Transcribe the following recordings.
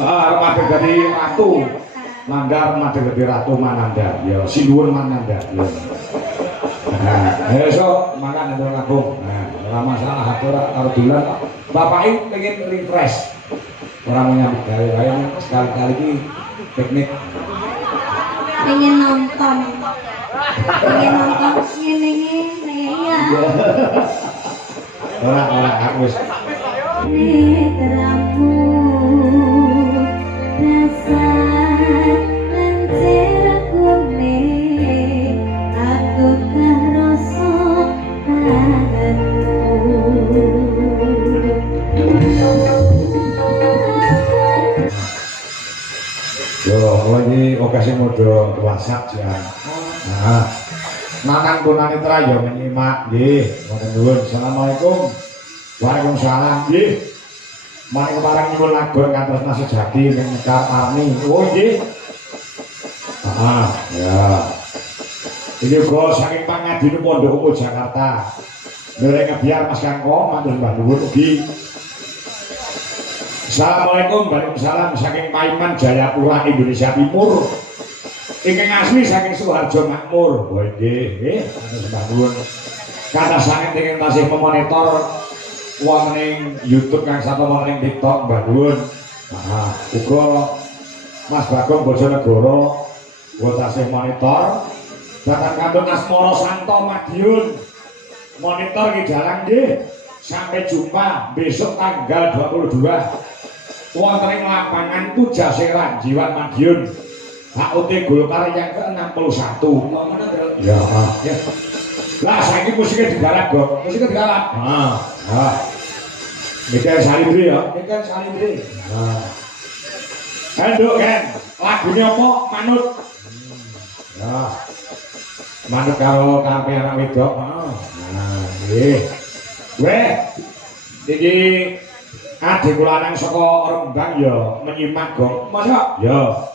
Madeg dadi ratu. Mandar madeg dadi ratu Mananda. Ya, Sinuwun Mananda. Ya. Nah, esok makan itu ngabung. Nah, ora masalah ora karo dolan. Bapake pengen refresh. Ora menyambut gawe wae sekali-kali iki piknik. Pengen nonton ngene ya. Ora aku wis Netramu rasa lencer kuning aku karoso ini okasi modal WhatsApp ya. Nah, makan tunanetra ya menyimak nggih. Ngoten nuwun. Assalamualaikum. Waalaikumsalam nggih. Mari kemarin nyuwun lagu kantos Mas Sejati ning Mekar Arni. Oh nggih. Ya. Ini go saking Pangadine Pondok Umum Jakarta. Nderek biar Mas Kangko matur mbah nuwun ugi. Assalamualaikum, waalaikumsalam saking Paiman Jayapura Indonesia Timur. Ingkang asli saking Suharjo Makmur. Oh nggih, mbah nuwun. Kata sanget ingkang tasih memonitor wong ning YouTube kang satu ning TikTok mbah nuwun. Uga Mas Bagong Bojonegoro uga tasih monitor. Bahkan kantun Asmoro Santo Madiun monitor ki dalang nggih. Sampai jumpa besok tanggal 22 wonten ing lapangan Pujaseran Jiwan Madiun HUT Golkar yang ke-61. Ya, ya. Lah saiki musiknya digarap, Bro. Musiknya digarap. Mikir Salindri ya, Mikir Salindri. Enduk kan, lagunya apa? Manut. Ya. Manut karo karepe anak wedok. Nggih. Weh, iki adik kula nang saka Rembang ya menyimak kok. Masa? Ya.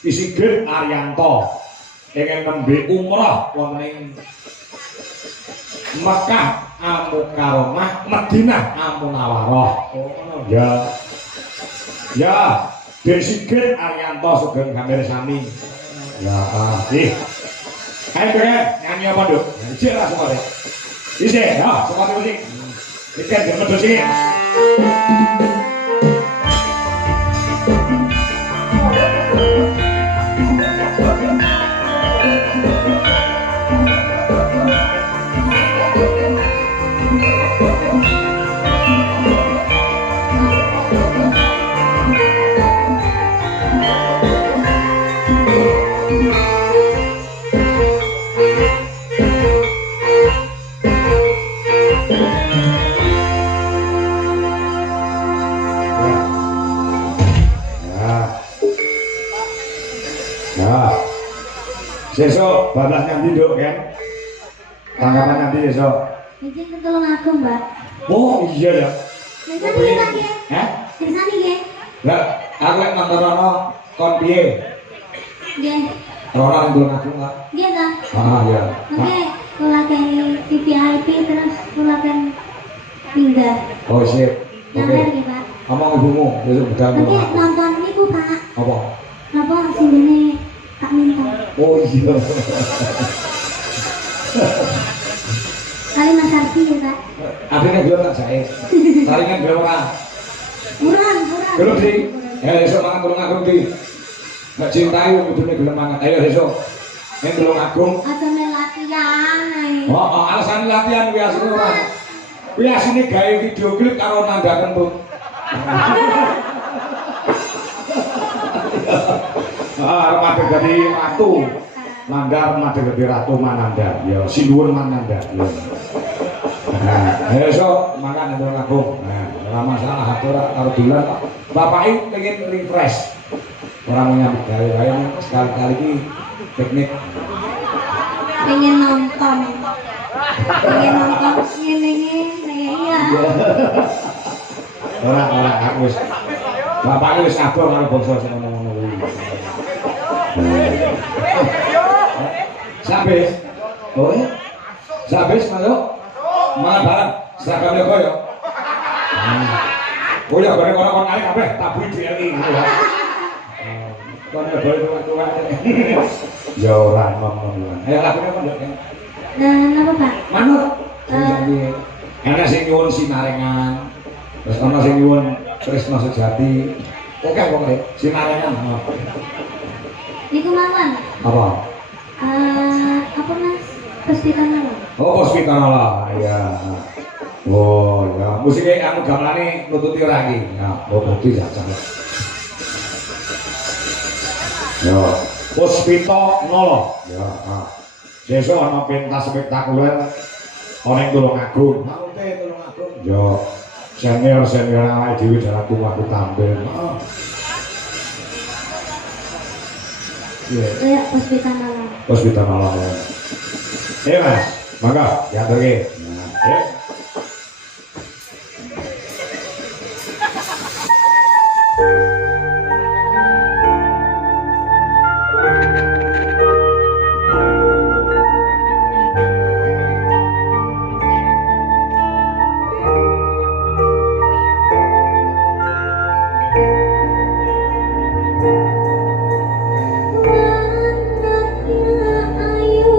Isigir Arianto ingin nembe umrah wonten ing Mekah Al-Mukarramah, Madinah Al-Munawwarah. Oh, ya. Ya, Desigir Arianto Sugeng Gambar Sami. Ya, ih. Ayo keren, nyanyi apa Nduk? Ijek lah sekolah. Ijek, ya, sekolah musik. Ikan jangan bersih. Besok balas nanti Dok kan? Tanggapan nanti besok. Izin ketolong aku Mbak. Oh iya ya. Bersani lagi. Bersani ya. Lah, aku yang nonton kon piye? Nggih. Ora nonton aku enggak? Nggih ta? Ya. Oke, kula kene VIP terus kula kan pindah. Oh sip. Oke. Nggih Pak. Ngomong ibumu, besok budal. Oke, nonton niku Pak. Apa? Napa sindene tak minta. Oh iya. Kali Mas Arfi ya Pak. Akhirnya belum tak saya. Saringan belum kan? Murah. Belum sih. Ya besok makan belum agung di. Nggak cintai kudune belum makan. Ayo besok. Ini belum agung. Aja latihan. Oh, alasan latihan biasanya orang. Biasanya gaya video klip karo nanda kentut. Madeg dadi ratu. Mandar madeg dadi ratu Mananda. Ya, Sinuwun Mananda. Ya. Nah, esok makan itu ngabung. Nah, ora masalah ora karo dolan. Bapake pengen refresh. Ora menyambut gawe wae sekali-kali iki piknik. Pengen nonton ngene ya. Ora aku wis. Bapake wis kabur karo bangsa sing ngono-ngono kuwi. Sabes. Oh ya. Sabes masuk. Mana barang? Seragamnya kok ya? Oh ya, bareng orang kon kali kabeh tabuhi DLI. Kon ya boleh tua-tua. Ya ora ngomong. Ayo lakune apa nduk? Nah, apa Pak? Manut. Ana sing nyuwun sinarengan. Terus ana sing nyuwun tresna sejati. Oke pokoke sinarengan. Niku mawon. Apa? Apa Mas? Puspita mawon. Oh, Puspita lah. Ya. Oh, ya. Musiknya anu gamelane nututi ora iki. Ya, oh bukti jajal. Ya, Puspita nolo. Ya, sesuk ana pentas spektakuler ana ing Tulungagung. Maute Tulungagung. Ya, senior awake dhewe dalam aku tampil. Ya, Puspita mawon. Puspita nolo. Mas, mangga diaturke. Nah, ya. Anaknya ayu,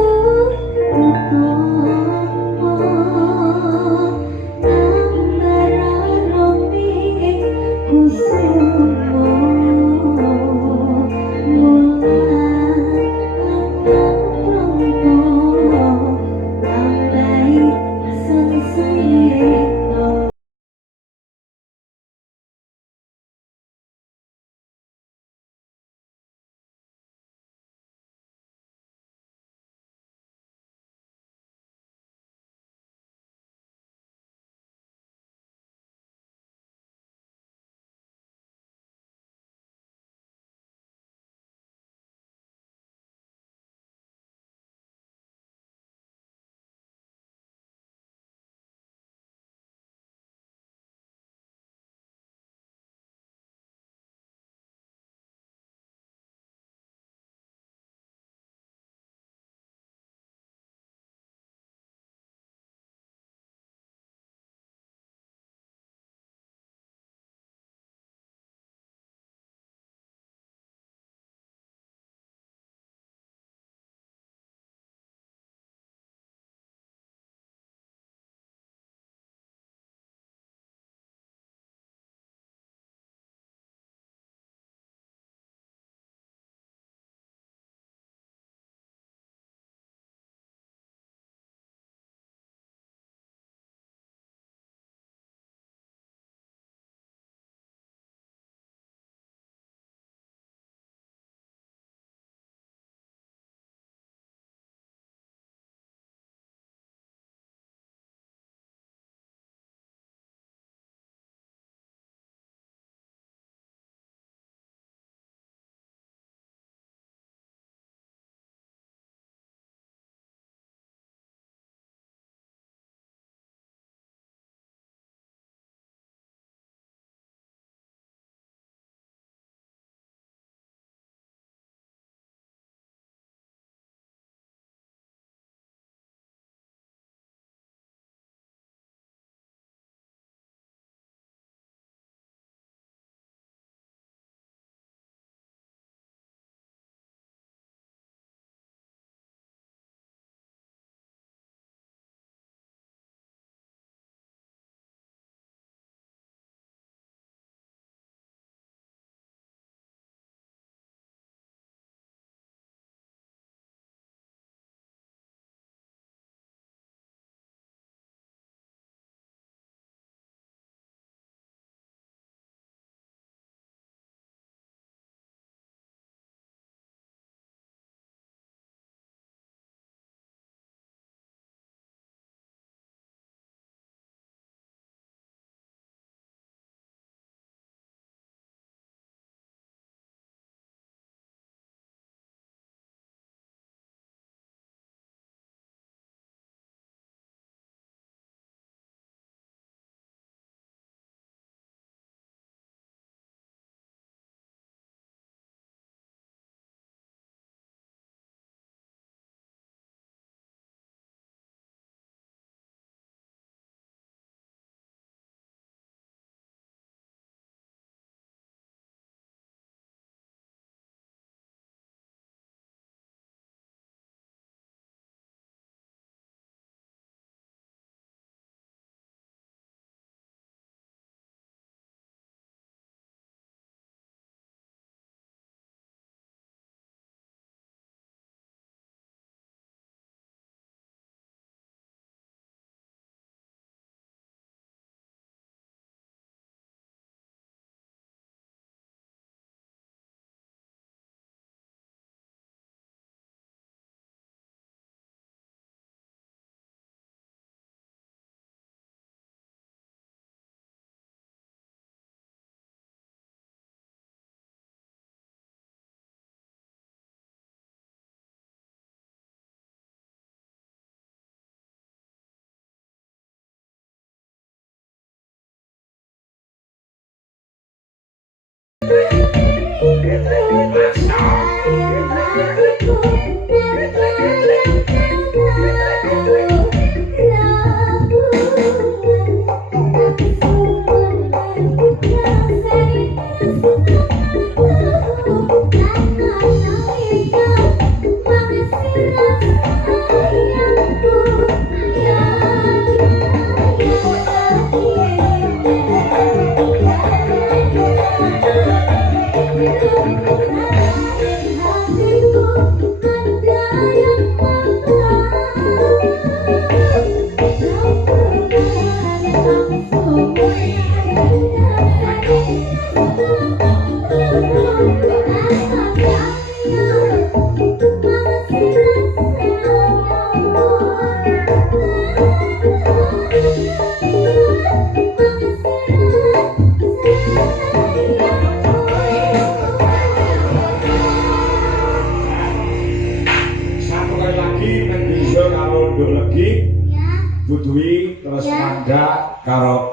Satu kali lagi menggisa karo nduk legi Ya. Budwi terus Ya. mangga karo